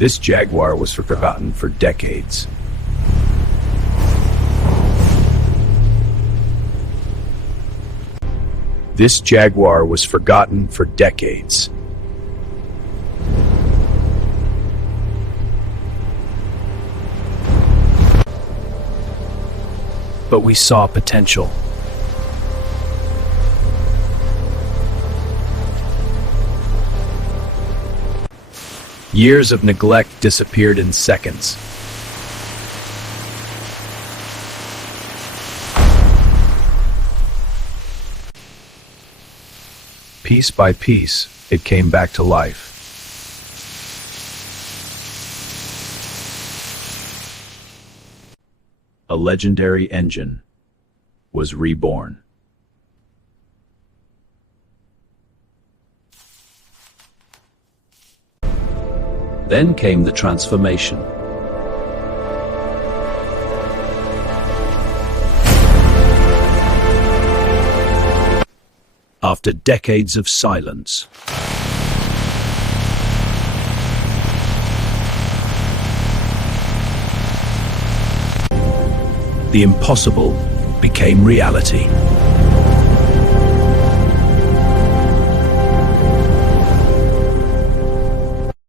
This Jaguar was forgotten for decades. This Jaguar was forgotten for decades. But we saw potential. Years of neglect disappeared in seconds. Piece by piece, it came back to life. A legendary engine was reborn. Then came the transformation. After decades of silence, the impossible became reality.